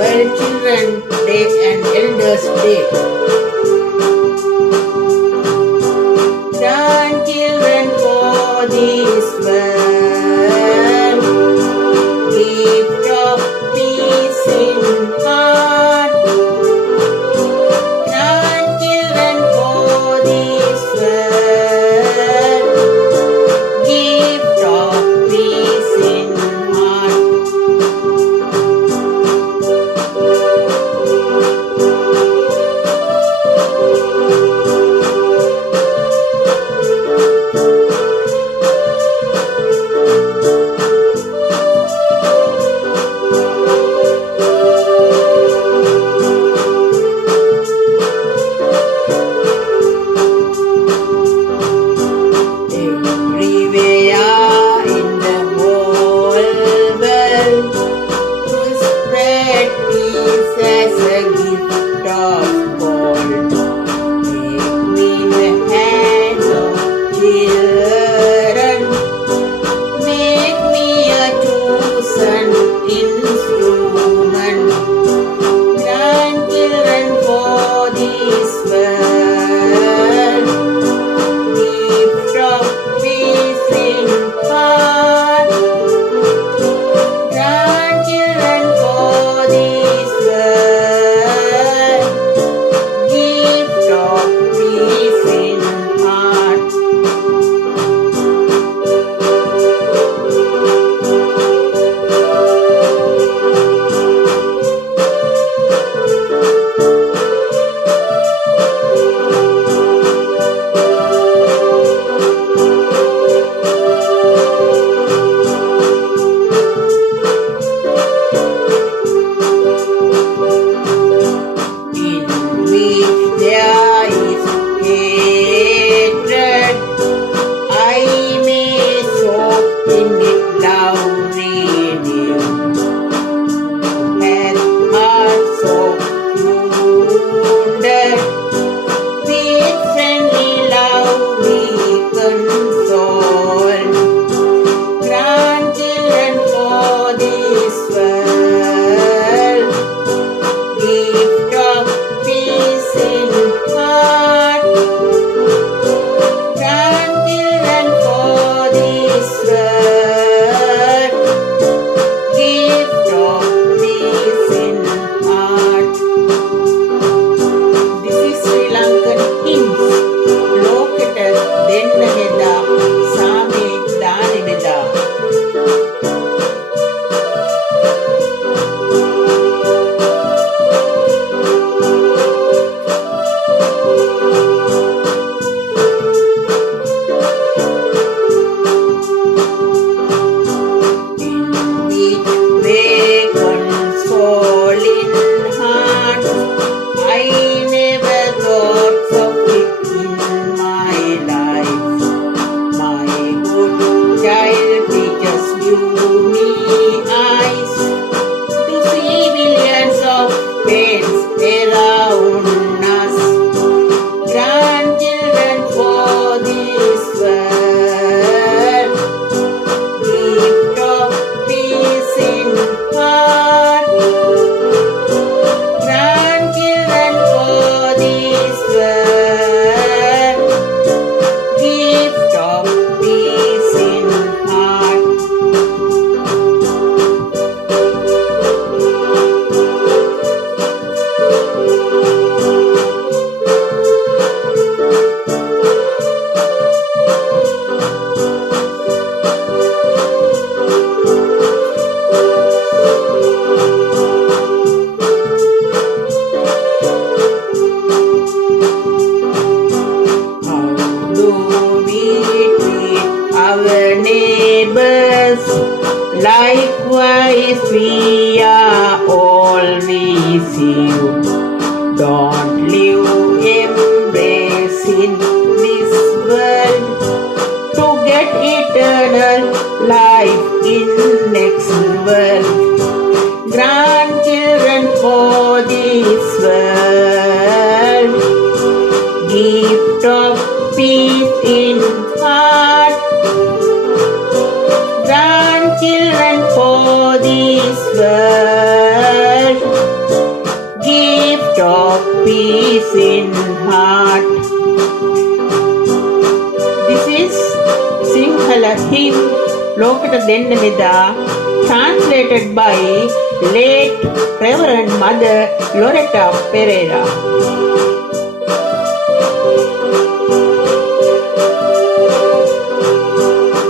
World Children's Day and Elders Day. Grandchildren for this world, gift of peace in heart. Grandchildren for this world, gift of peace in heart. Likewise we are all with you. Don't live embracing this world to get eternal life in next world. Grandchildren for this world. Gift of peace in heart. Grandchildren for this world. Gift of peace in heart. This is Sinhala hymn Lokata Dennamida, translated by late Reverend Mother Loretta Pereira.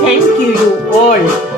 Thank you all.